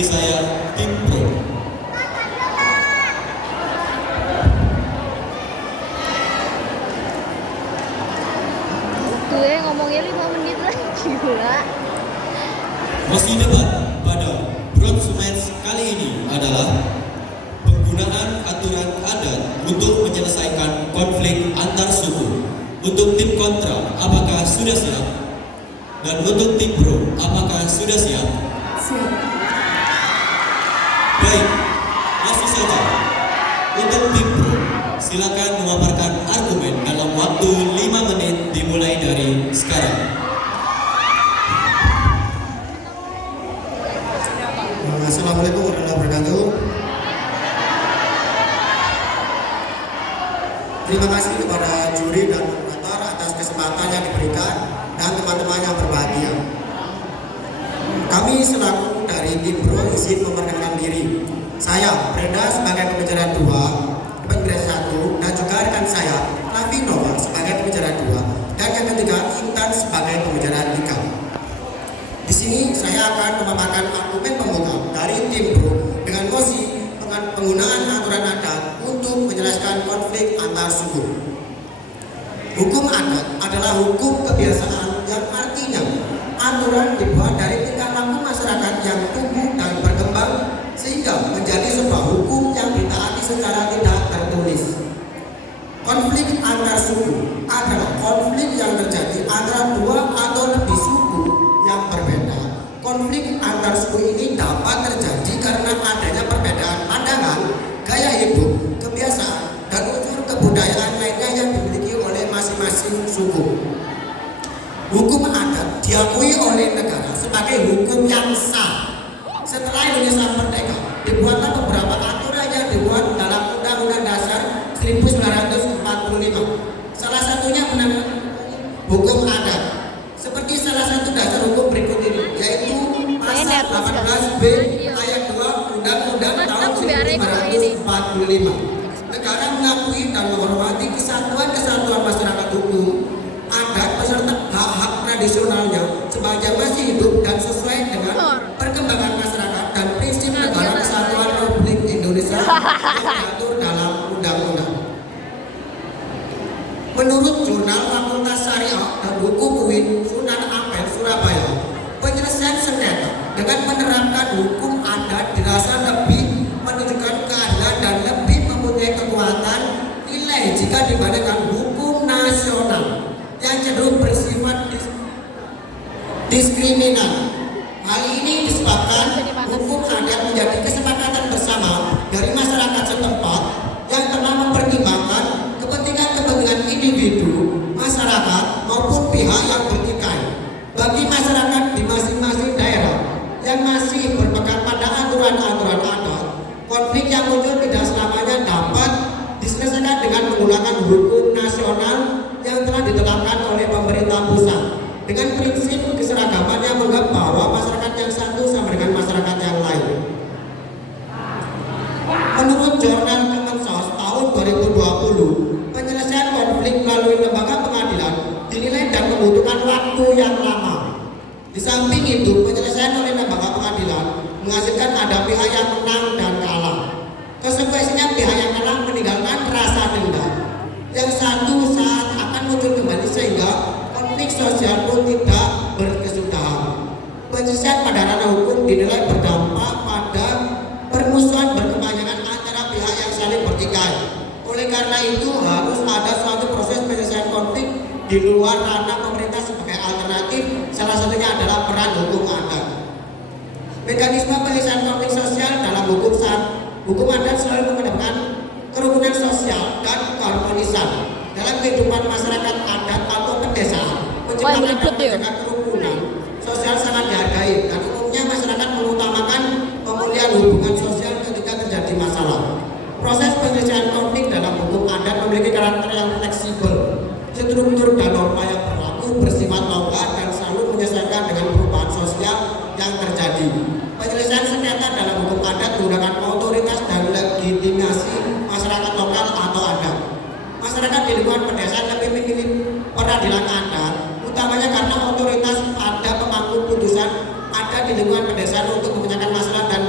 diri saya tim pro. Gue ngomongnya 5 menit lagi gila. Mosi debat pada bronze match kali ini adalah penggunaan aturan adat untuk menyelesaikan konflik antar suku. Untuk tim kontra, apakah sudah siap? Dan untuk tim pro, apakah sudah siap? Siap. Baik, langsung saja. Untuk tim pro, silakan memaparkan argumen dalam waktu 5 menit dimulai dari sekarang. Assalamualaikum warahmatullahi wabarakatuh. Terima kasih kepada juri dan moderator atas kesempatan yang diberikan dan teman-teman yang berbahagia. Kami selaku dari tim pro izin memperkenalkan diri. Saya Brenda sebagai pembicara 2, pembicara 1, dan juga rekan saya Nafi Nova sebagai pembicara 2, dan yang ketiga Intan sebagai pembicara 3. Di sini saya akan memaparkan argumen pembuka dari tim pro dengan mosi penggunaan aturan adat untuk menjelaskan konflik antar suku. Hukum adat adalah hukum kebiasaan yang artinya aturan dibuat dari tingkah laku masyarakat yang tumbuh dan berkembang sehingga menjadi sebuah hukum yang ditaati secara tidak tertulis. Konflik antar suku adalah konflik yang terjadi antara dua atau lebih suku yang berbeda. Konflik antar suku ini dapat terjadi karena adanya perbedaan pandangan, gaya hidup, kebiasaan, dan unsur kebudayaan lainnya yang dimiliki oleh masing-masing suku. Hukum adat diakui oleh negara sebagai hukum yang sah. Setelah Indonesia merdeka, dibuatlah beberapa aturan yang dibuat dalam Undang-Undang Dasar 1945. Salah satunya mengenai hukum adat. Seperti salah satu dasar hukum berikut ini, yaitu pasal 18B ayat 2 Undang-Undang tahun 1945. Negara mengakui dan menghormati kesatuan-kesatuan masyarakat hukum adat beserta hak-hak tradisionalnya sepanjang masih hidup dan sesuai dengan perkembangan masyarakat dan prinsip negara kesatuan Republik Indonesia yang diatur dalam undang-undang. Menurut Jurnal Fakultas Syariah dan Hukum UIN Sunan Ampel Surabaya, penyelesaian sengketa dengan menerapkan hukum adat dirasa lebih menunjukkan keadilan dan lebih mempunyai kekuatan nilai jika dibandingkan hukum nasional yang cenderung bersifat diskriminan. Hal ini disebabkan hukum adat menjadi kesepakatan bersama dari masyarakat setempat yang telah mempertimbangkan kepentingan individu, masyarakat maupun pihak yang bertikai. Bagi masyarakat di masing-masing daerah yang masih berpegang pada aturan-aturan adat, konflik yang muncul tidak selamanya dapat diselesaikan dengan menggunakan hukum nasional yang telah ditetapkan oleh pemerintah pusat dengan prinsip keseragaman yang menganggap bahwa masyarakat yang satu sama dengan masyarakat yang lain. Menurut Jurnal Kemensos tahun 2020, penyelesaian konflik melalui lembaga pengadilan dinilai dan membutuhkan waktu yang lama. Di samping itu, penyelesaian oleh lembaga pengadilan menghasilkan ada pihak yang menang dan kalah. Konsekuensinya pihak yang kalah meninggalkan rasa dendam. Yang satu saat akan muncul kembali sehingga konflik sosial pun tidak berkesudahan. Penyelesaian pada ranah hukum dinilai berdampak pada permusuhan berkepanjangan antara pihak yang saling bertikai. Oleh karena itu harus ada suatu proses penyelesaian konflik di luar ranah pemerintah sebagai alternatif. Salah satunya adalah peran hukum adat. Mekanisme penyelesaian konflik sosial dalam hukum adat selalu mengedepankan kerukunan sosial dan keharmonisan dalam kehidupan masyarakat adat atau pedesaan. Menciptakan dan menjaga kerukunan sosial sangat dihargai dan umumnya masyarakat mengutamakan pemulihan hubungan sosial ketika terjadi masalah. Proses penyelesaian konflik dalam hukum adat memiliki karakter yang fleksibel. Struktur dan norma yang berlaku bersifat longgar dan selalu menyesuaikan dengan perubahan sosial yang terjadi. Penyelesaian sengketa dalam hukum adat menggunakan otoritas dan legitimasi masyarakat lokal atau adat. Masyarakat di lingkungan pedesaan lebih memilih peradilan adat, utamanya karena otoritas ada pemangku putusan ada di lingkungan pedesaan untuk memecahkan masalah dan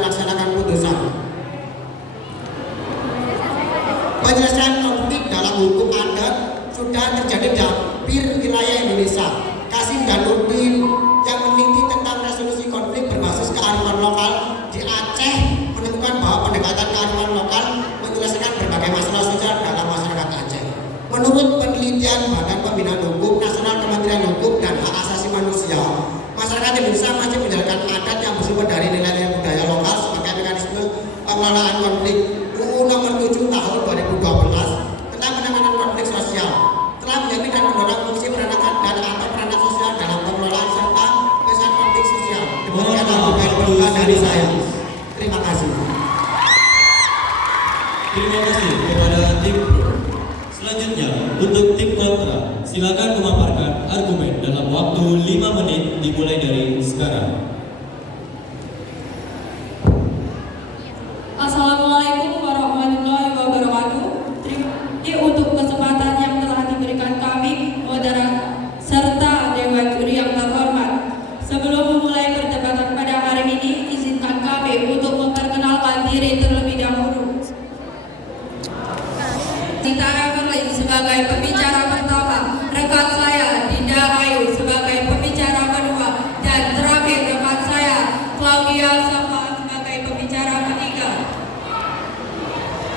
pengelolaan konflik UU Nomor 7 Tahun 2012 tentang penanganan konflik sosial telah menjamin dan mendorong fungsi peranakan dan atau peranan sosial dalam pengelolaan serta penyelesaian konflik sosial. Demikian argumen dari saya. Terima kasih. Terima kasih kepada tim pro. Selanjutnya, untuk tim kontra, silakan memaparkan argumen dalam waktu 5 menit dimulai dari sekarang. Assalamualaikum warahmatullahi wabarakatuh. Terima kasih untuk kesempatan yang telah diberikan kami, moderator serta Dewan Juri yang terhormat. Sebelum memulai perdebatan pada hari ini, izinkan kami untuk memperkenalkan diri terlebih dahulu. Sitara Kerlin sebagai pembicara pertama, rekan saya Dinda Ayu sebagai pembicara kedua, dan terakhir rekan saya Claudia Safa sebagai pembicara ketiga.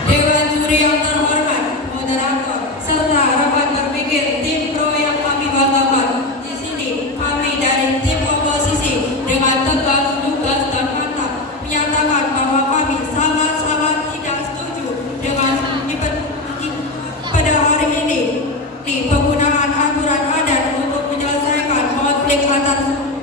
Dewan Juri yang terhormat, moderator, serta rekan berpikir tim pro yang kami banggakan. Di sini kami dari tim oposisi dengan tegas, lugas, dan mantap menyatakan bahwa kami sangat-sangat tidak setuju dengan pada hari ini di penggunaan aturan adat untuk menyelesaikan konflik antar suku.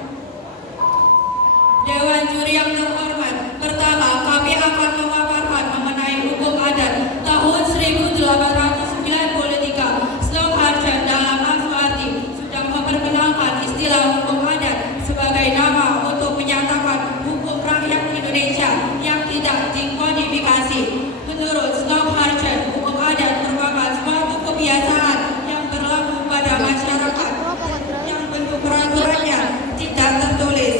Dewan Juri yang terhormat, pertama kami akan memaparkan mengenai hukum adat tahun 1893. Slow Harjan dalam arti sudah memperkenalkan istilah hukum adat sebagai nama untuk menyatakan hukum rakyat Indonesia yang tidak dikodifikasi. Menurut Slow Harjan, hukum adat merupakan suatu kebiasaan yang berlaku pada masyarakat yang bentuk peraturannya tidak tertulis.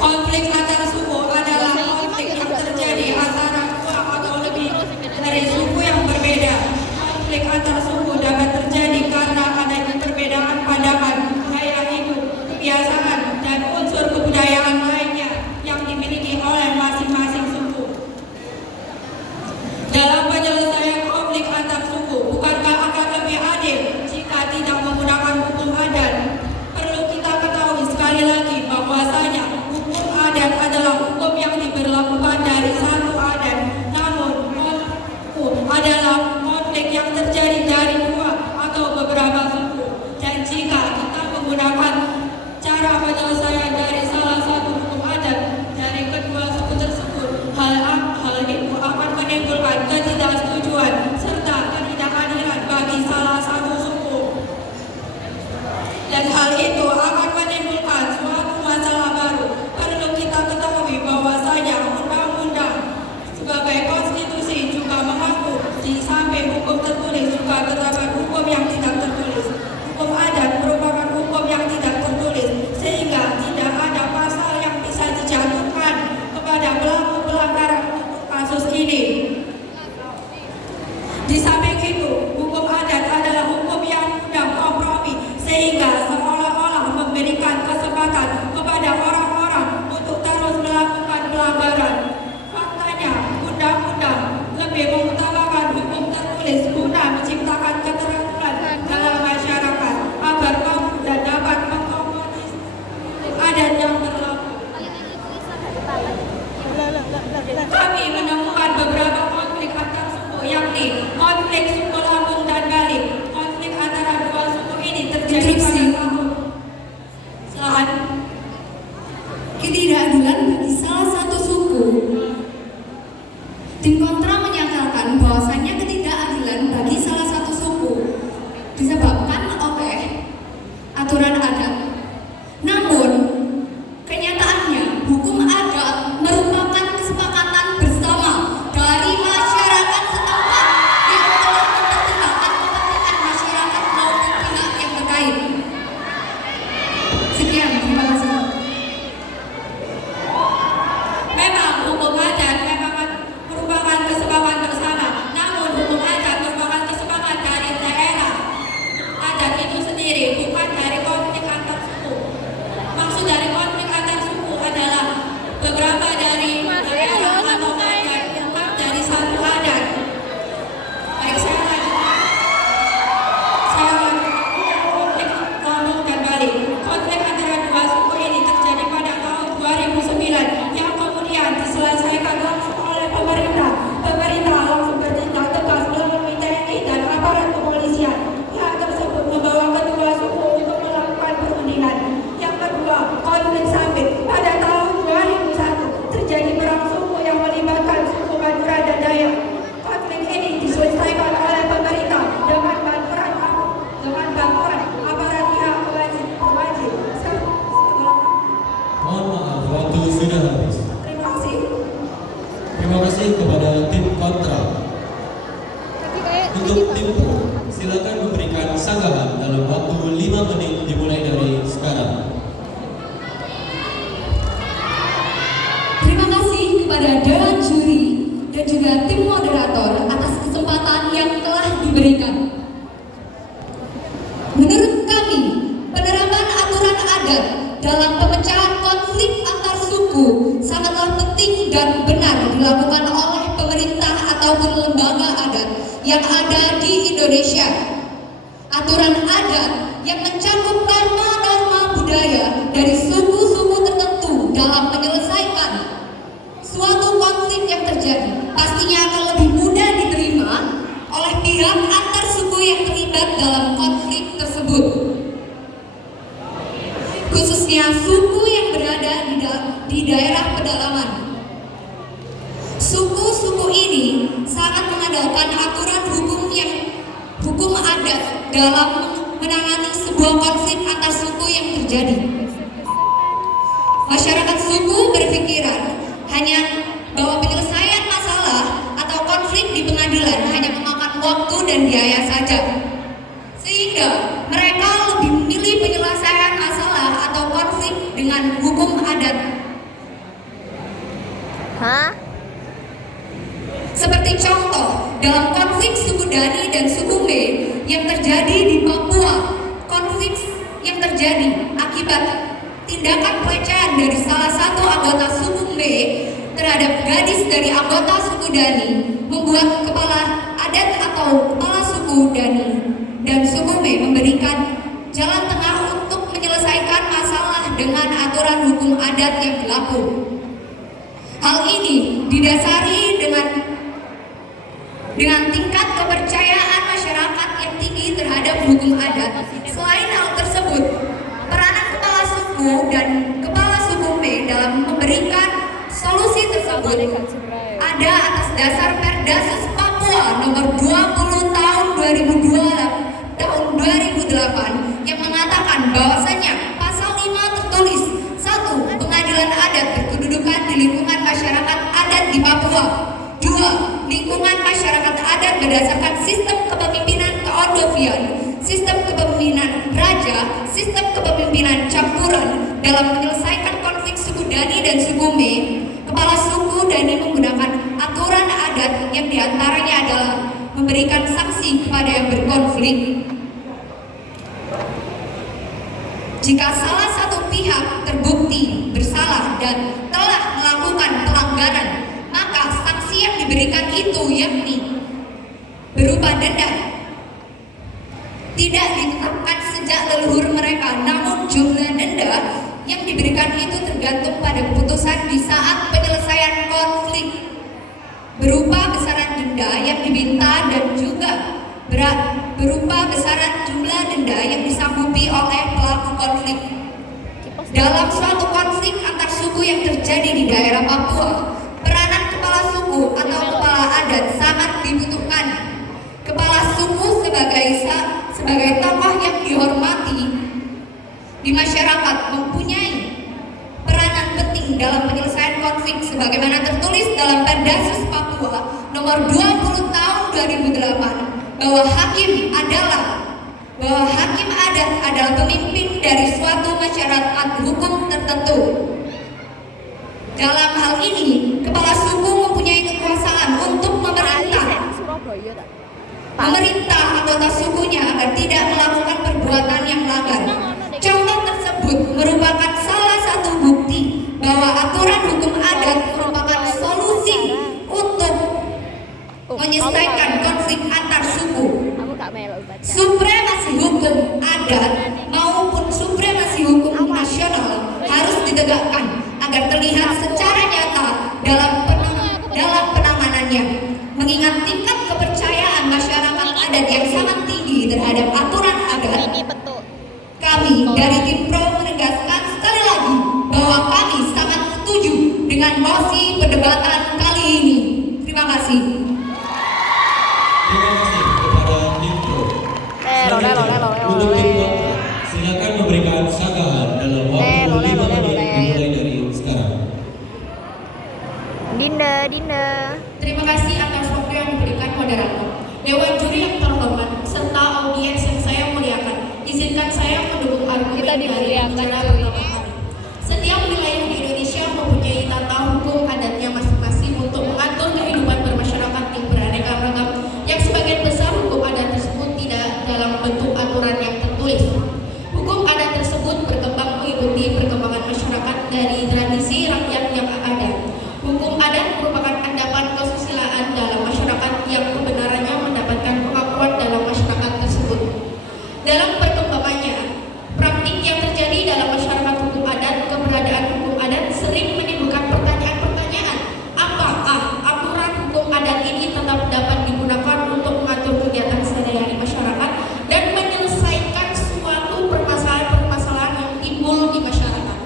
Konflik antar suku adalah konflik yang terjadi antara dua atau lebih dari suku yang berbeda. Konflik antar suku dapat terjadi karena adanya perbedaan pandangan, gaya hidup, kebiasaan, dan unsur kebudayaan lainnya yang dimiliki oleh masing-masing suku. Dalam penyelesaian konflik antar suku, bukankah akan lebih adil jika tidak menggunakan hukum adat? Perlu kita ketahui sekali lagi bahwasanya hukum adat adalah hukum yang diberlakukan dari satu adat. Namun, hukum adalah konflik yang terjadi dari dua atau beberapa suku. Dan jika kita menggunakan cara penyelesaian dari salah satu hukum adat dari kedua suku tersebut, hal itu akan menimbulkan ketidaksetujuan serta ketidakadilan bagi salah satu suku. Dan hal itu akan menimbulkan suatu masalah baru. Perlu kita ketahui bahwasanya undang-undang sebagai konstitusi juga mengaku di samping hukum tertulis juga terdapat hukum yang tidak tertulis. Hukum adat merupakan hukum yang tidak tertulis, sehingga tidak ada pasal yang bisa dijatuhkan kepada pelaku pelanggaran untuk kasus ini. Di samping itu, hukum adat adalah hukum yang mudah kompromi, sehingga seolah-olah memberikan kesempatan kepada orang-orang untuk terus melakukan pelanggaran. Faktanya, undang-undang lebih mengutamakan hukum tertulis guna menciptakan keteraturan dalam masyarakat agar mampu dan dapat mengakomodir adat yang berlaku. Kami menemukan beberapa konflik antar suku, yakni konflik suku Lampung dan Bali. Konflik antara dua suku ini terjadi pada tahun ketidakadilan bagi salah satu suku. Tim kontra menyatakan bahwasannya ketidakadilan bagi salah satu suku disebabkan oleh aturan adat. Namun, kenyataannya hukum adat merupakan kesepakatan Untuk tim pro, silakan memberikan sanggahan dalam waktu 5 menit dimulai dari sekarang. Terima kasih kepada Dewan Juri dan juga tim moderator atas kesempatan yang telah diberikan. Menurut kami, penerapan aturan adat dalam pemecahan konflik antar suku sangatlah penting dan benar dilakukan oleh pemerintah ataupun lembaga adat yang ada di Indonesia. Aturan adat yang mencakup norma-norma budaya dari suku-suku tertentu dalam menyelesaikan suatu konflik yang terjadi pastinya akan lebih mudah diterima oleh pihak antar suku yang terlibat dalam konflik tersebut, khususnya suku yang berada di daerah pedalaman. Suku-suku ini sangat mengandalkan aturan hukum adat dalam menangani sebuah konflik antar suku yang terjadi. Masyarakat suku berpikiran hanya bahwa penyelesaian masalah atau konflik di pengadilan hanya memakan waktu dan biaya saja, sehingga mereka lebih memilih penyelesaian masalah atau konflik dengan hukum adat. Hah? Seperti contoh dalam konflik suku Dani dan suku Me yang terjadi di Papua, konflik yang terjadi akibat tindakan pelecehan dari salah satu anggota suku Me terhadap gadis dari anggota suku Dani membuat kepala adat atau kepala suku Dani dan suku Me memberikan jalan tengah untuk menyelesaikan masalah dengan aturan hukum adat yang berlaku. Hal ini didasari dengan tingkat kepercayaan masyarakat yang tinggi terhadap hukum adat. Selain hal tersebut, peranan kepala suku dan kepala suku Me dalam memberikan solusi tersebut ada atas dasar Perdasus Papua nomor 20 tahun 2008 yang mengatakan bahwasanya pasal 5 tertulis 1. Pengadilan adat berkedudukan di lingkungan masyarakat adat di Papua. 2. Lingkungan masyarakat adat berdasarkan sistem kepemimpinan keordovian, sistem kepemimpinan raja, sistem kepemimpinan campuran. Dalam menyelesaikan konflik suku Dani dan suku Me, kepala suku Dani menggunakan aturan adat yang diantaranya adalah memberikan sanksi kepada yang berkonflik. Jika salah satu pihak terbukti bersalah dan telah melakukan pelanggaran, maka sanksi yang diberikan itu yakni berupa denda. Tidak ditetapkan sejak leluhur mereka, namun jumlah denda yang diberikan itu tergantung pada keputusan di saat penyelesaian konflik, berupa besaran denda yang diminta dan juga berupa besaran jumlah denda yang disanggupi oleh pelaku konflik. Dalam suatu konflik antar suku yang terjadi di daerah Papua, peranan kepala suku atau kepala adat sangat dibutuhkan. Kepala suku sebagai tokoh yang dihormati di masyarakat mempunyai peranan penting dalam penyelesaian konflik sebagaimana tertulis dalam Perdasus Papua nomor 20 tahun 2008 bahwa hakim adat adalah pemimpin dari suatu masyarakat hukum tertentu. Dalam hal ini, kepala suku mempunyai kekuasaan untuk memerintah anggota sukunya agar tidak melakukan perbuatan yang melanggar. Contoh tersebut merupakan salah satu bukti bahwa aturan hukum adat merupakan solusi untuk menyelesaikan konflik antar suku. Supremasi hukum adat maupun supremasi hukum nasional harus ditegakkan agar terlihat secara nyata dalam penanganannya. Mengingat tingkat kepercayaan masyarakat adat yang sangat tinggi terhadap aturan adat, kami dari tim Pro menegaskan sekali lagi bahwa kami sangat setuju dengan mosi perdebatan kali ini. Terima kasih. Terima kasih kepada tim pro. Selanjutnya, untuk tim kontra, silakan memberikan sanggahan dalam waktu 5 menit dimulai dari sekarang. Dinda. Terima kasih atas waktu yang diberikan moderator. Dewan juri yang terhormat, serta audiens yang saya muliakan, izinkan saya mendukung argumen Kita dari dimuliakan, pembicara cuy. pertama kali. Setiap wilayah di Indonesia mempunyai tata hukum adatnya masing-masing untuk mengatur kehidupan bermasyarakat yang beraneka ragam, yang sebagian besar hukum adat tersebut tidak dalam bentuk aturan yang tertulis. Hukum adat tersebut berkembang mengikuti perkembangan masyarakat dari tradisi rakyat yang ada. Hukum adat merupakan endapan kesusilaan dalam masyarakat yang kebenarannya mendapatkan pengakuan dalam masyarakat tersebut. Dalam perkembangannya, praktik yang terjadi dalam masyarakat hukum adat, keberadaan hukum adat sering menimbulkan pertanyaan-pertanyaan. Apakah aturan hukum adat ini tetap dapat digunakan untuk mengatur kegiatan sehari-hari masyarakat dan menyelesaikan suatu permasalahan-permasalahan yang timbul di masyarakat?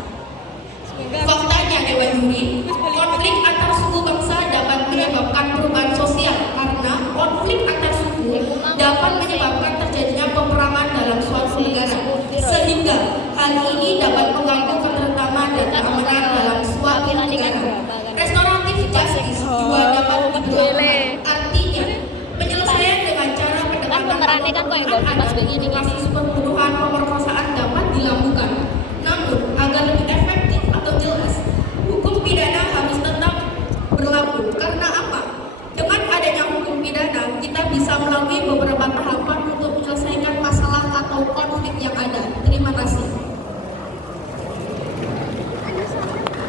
Faktanya, Dewan Juri, konflik antar suku bangsa dapat menyebabkan perubahan sosial karena konflik antar suku dapat menyebabkan terjadinya peperangan dalam suatu negara, sehingga hal ini dapat mengganggu ketertiban dan keamanan dalam suatu negara. Restoratif justice juga dapat diberlakukan. Artinya, penyelesaian dengan cara pendekatan pemerannya kan kok yang baru pas begini, kan? kasus pembunuhan, pemerkosaan dapat dilakukan. Namun, agar lebih efektif atau jelas, hukum pidana harus tetap berlaku. Karena apa? Dengan adanya hukum pidana, kita bisa melalui beberapa tahapan untuk menyelesaikan masalah atau konflik yang ada. Terima kasih.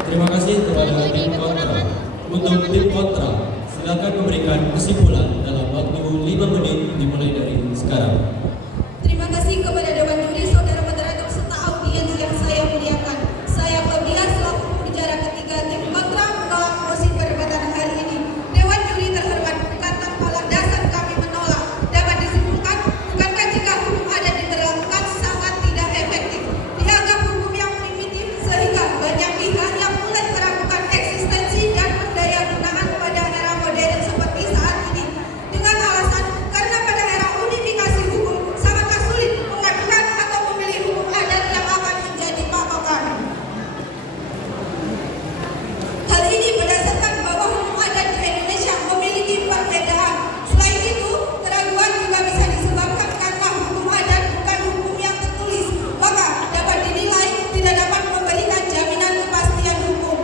Terima kasih kepada tim kontra. Untuk tim kontra, silakan memberikan kesimpulan dalam waktu 5 menit dimulai dari sekarang. Terima kasih kepada Dewan Juri, saudara moderator serta audiens yang saya muliakan. Saya Claudia selaku pembicara ketiga tim kontra menolak mosi perdebatan hari ini. Dewan Juri terhormat, bukan tanpa landasan kami menolak. Dapat disimpulkan, bukankah jika hukum adat diberlakukan sangat tidak efektif, dianggap hukum yang primitif sehingga banyak pihak yang mulai meragukan eksistensi dan pendaya gunaan pada era modern seperti saat ini dengan alasan karena pada era unifikasi hukum sangatlah sulit mengadukan atau memilih hukum adat yang akan menjadi patokan. Hal ini berdasarkan bahwa hukum adat di Indonesia memiliki perbedaan. Selain itu, keraguan juga bisa disebabkan karena hukum adat bukan hukum yang tertulis, maka dapat dinilai tidak dapat memberikan jaminan kepastian hukum.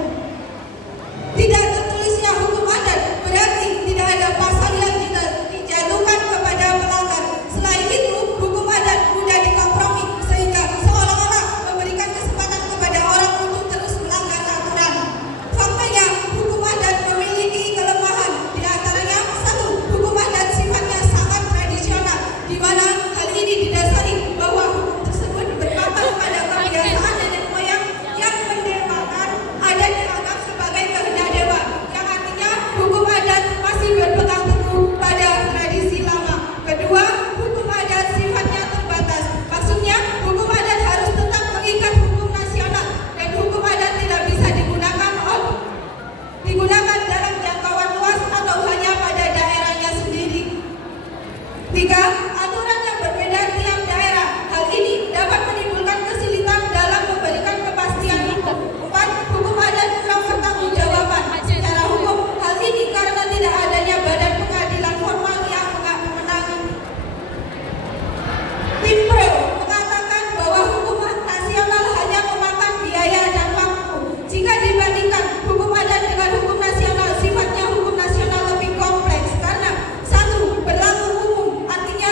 Tidak tertulisnya hukum adat berarti tidak ada pasal yang dijatuhkan kepada pelanggar. Selain itu, hukum adat mudah dikompromi sehingga seolah-olah memberikan kesempatan kepada orang untuk terus melanggar aturan. Faktanya, hukum adat memiliki kelemahan. Di antaranya, satu, hukum adat sifatnya sangat tradisional, di mana hal ini didasari bahwa hukum tersebut berkaitan pada kebiasaan nenek moyang yang mendemakan adat dianggap sebagai kehendak dewa, yang artinya hukum adat masih berpegang teguh pada tradisi lama. Kedua, hukum adat sifatnya terbatas. Maksudnya, hukum adat harus tetap mengikat hukum nasional dan hukum adat tidak bisa digunakan dalam jangkauan luas atau hanya pada daerahnya sendiri. Tiga, aturan yang berbeda tiap daerah. Hal ini dapat menimbulkan kesulitan dalam memberikan kepastian hukum. Empat, hukum adat kurang pertanggungjawaban secara hukum. Hal ini karena tidak adanya badan pengadilan formal yang menangani. Tim Pro mengatakan bahwa hukum nasional hanya memakan biaya dan waktu. Jika dibandingkan hukum adat dengan hukum nasional, sifatnya hukum nasional lebih kompleks karena satu, berlaku umum, artinya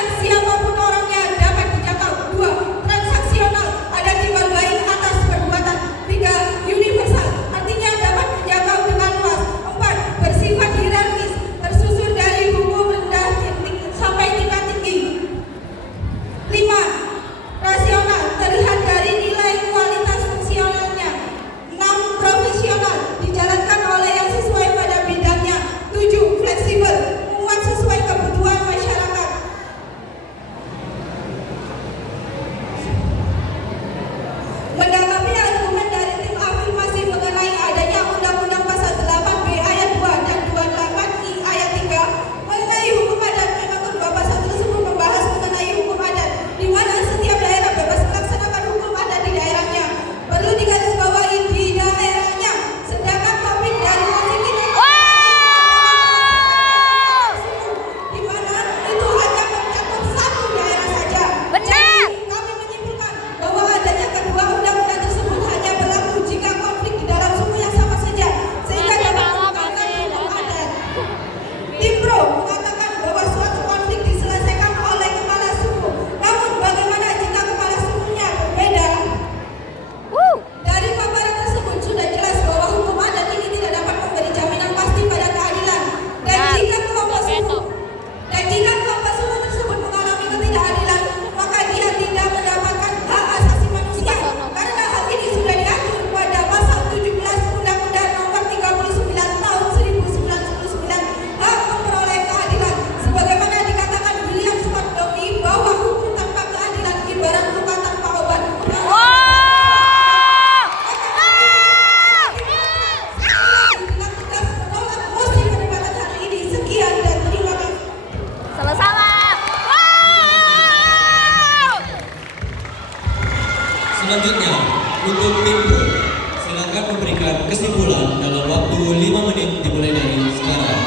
menit dimulai dari sekarang.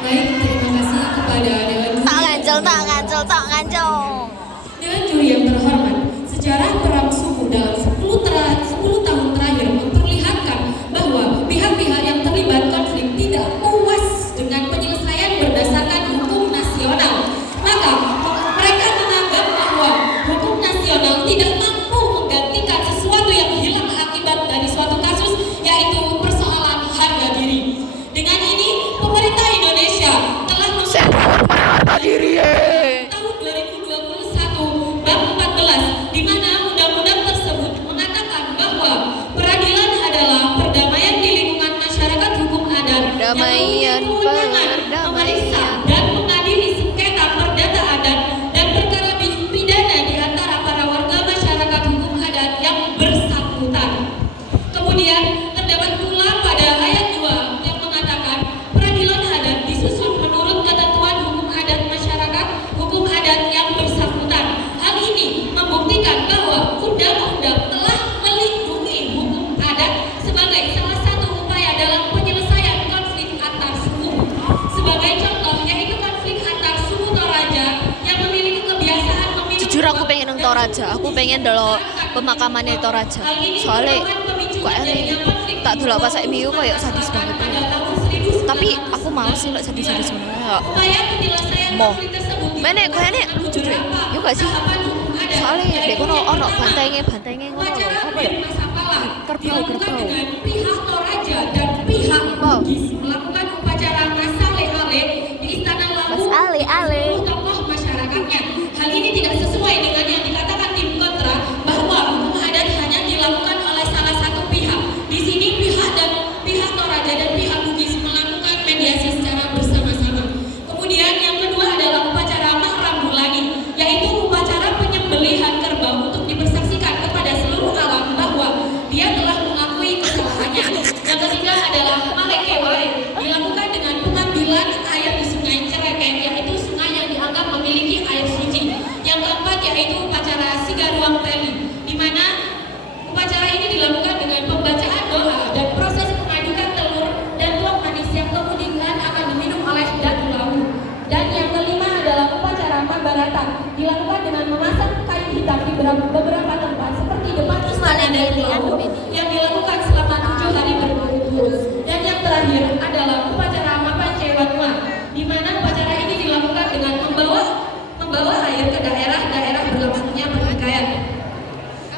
Baik, terima kasih kepada Dewan Juri. Tak ngancel. Dewan Juri yang terhormat, sejarah perang suku dalam 10 tahun terakhir memperlihatkan bahwa pihak-pihak yang terlibat konflik tidak puas dengan penyelesaian berdasarkan hukum nasional. Maka mereka menganggap bahwa hukum nasional tidak mampu menggantikan sesuatu yang hilang akibat dari suatu kasus, yaitu persoalan harga diri. Dengan ini, pemerintah Indonesia telah tahun 2021 bab 14, di mana undang-undang tersebut mengatakan bahwa peradilan adalah perdamaian di lingkungan masyarakat hukum adat yang mempunyai kewenangan memeriksa dan mengadili sengketa perdata adat dan perkara pidana di antara para warga masyarakat hukum adat yang bersangkutan. Kemudian terdapat pula pada ayat 2 yang mengatakan peradilan adat disusun menurut ketentuan hukum adat masyarakat hukum adat yang bersangkutan. Hal ini membuktikan bahwa undang-undang telah melindungi hukum adat sebagai salah satu upaya dalam penyelesaian konflik antar suku. Sebagai contoh yaitu konflik antar suku Toraja yang memiliki kebiasaan meminum. Jujur aku pengen nang Toraja. Aku pengen delok pemakamannya Toraja. Soalnya kok ini tak delok pas MIU kok ya sadis banget. Tapi aku mau sih lek sadis-sadis ngono. Upaya penyelesaian Mau. konflik tersebut Mene kok ini lucu deh. Yo gak sih? Soalnya dek kono ono bantenge ngono lho. Apa ya? Kerbau. Pihak Toraja dan pihak Oh. Bugis melakukan upacara masale-ale di Istana Lawu. Masale-ale. Tokoh masyarakatnya. Hal ini tidak sesuai dengan yang dikatakan tim kontra bahwa hukum adat hanya dilakukan oleh salah satu pihak. Di sini pihak Toraja dan pihak Bugis melakukan mediasi secara bersama-sama. Kemudian yang kedua adalah upacara Mahram Bulani, yaitu upacara penyembelihan kerbau untuk dipersaksikan kepada seluruh alam bahwa dia telah mengakui kesalahannya. Yang ketiga adalah Malekewai, dilakukan dengan pengambilan air di Sungai Cereken, yaitu sungai yang dianggap memiliki air suci. Yang keempat yaitu upacara Sigaruang Teli, di mana upacara ini dilakukan dengan pembacaan doa dan proses pengadukan telur dan tuak manis yang kemudian akan diminum oleh Datu Lawu. Dan yang kelima adalah upacara Mabarata, dilakukan dengan memasang kain hitam di beberapa tempat seperti depan istana dan Lawu yang dilakukan selama 7 hari berturut-turut. Dan yang terakhir adalah upacara Mapance Watma, di mana upacara ini dilakukan dengan membawa air ke daerah-daerah berlangsungnya pertikaian.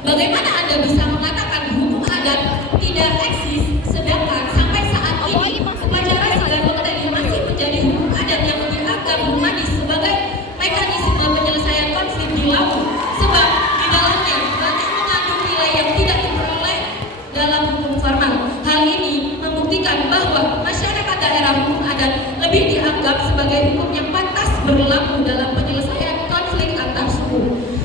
Bagaimana Anda bisa mengatakan hukum adat tidak eksis, sedangkan sampai saat ini upacara Sigaruang Teli masih menjadi hukum adat yang dianggap humanis sebagai mekanisme penyelesaian konflik di Lawu, sebab di dalamnya banyak mengandung nilai yang tidak diperoleh dalam hukum formal. Hal ini membuktikan bahwa masyarakat daerah hukum adat lebih dianggap sebagai hukum yang pantas berlaku dalam penyelesaian konflik antar suku.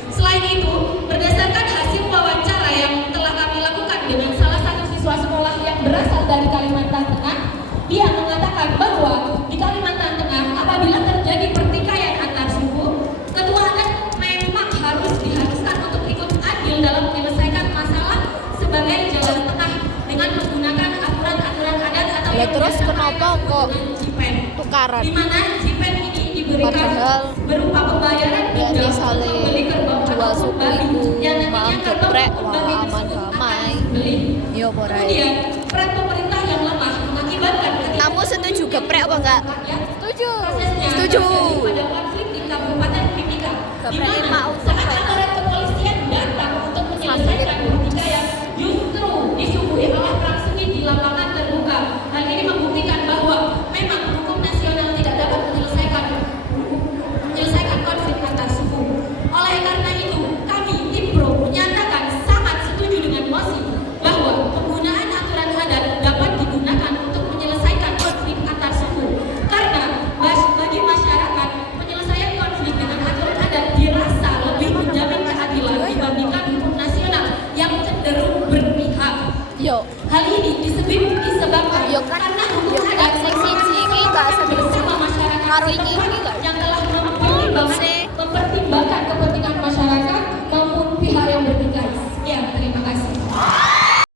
Selain itu, berdasarkan hasil wawancara yang telah kami lakukan dengan salah satu siswa sekolah yang berasal dari Kalimantan Tengah, dia mengatakan bahwa di Kalimantan Tengah apabila terjadi pertikaian antar suku, ketua adat memang harus diharuskan untuk ikut adil dalam menyelesaikan masalah sebagai jalan tengah dengan menggunakan aturan-aturan adat atau Lah yang terus biasa kenapa disebut kok dengan jipen. tukaran? Di mana jipen ini diberikan Padahal berupa pembayaran ya denda misalnya untuk beli kerbau jual atau suku babi itu yang nantinya maaf kerbau geprek atau wah babi aman tersebut akan damai. disembelih. Yo borai. Kemudian peran pemerintah yang lemah mengakibatkan Kamu setuju geprek apa enggak? Setuju. Setuju. Pada konflik di Kabupaten Mimika, di Geprek mana mau saat aparat kepolisian datang untuk menyelesaikan pertikaian, justru disuguhi oleh perang sengit di lapangan terbuka. Hal ini membuktikan bahwa memang hukum nasional tidak dapat menyelesaikan konflik antar suku. Oleh karena itu, kami tim Pro menyatakan sangat setuju dengan mosi bahwa penggunaan aturan adat dapat digunakan untuk menyelesaikan konflik antar suku. Karena bagi masyarakat, penyelesaian konflik dengan aturan adat dirasa lebih menjamin keadilan dibandingkan hukum nasional yang cenderung berpihak. Yo, Hal ini disebabkan Yo kan, karena yo hukum kan adat sing siji iki gak bersama masyarakat karo iki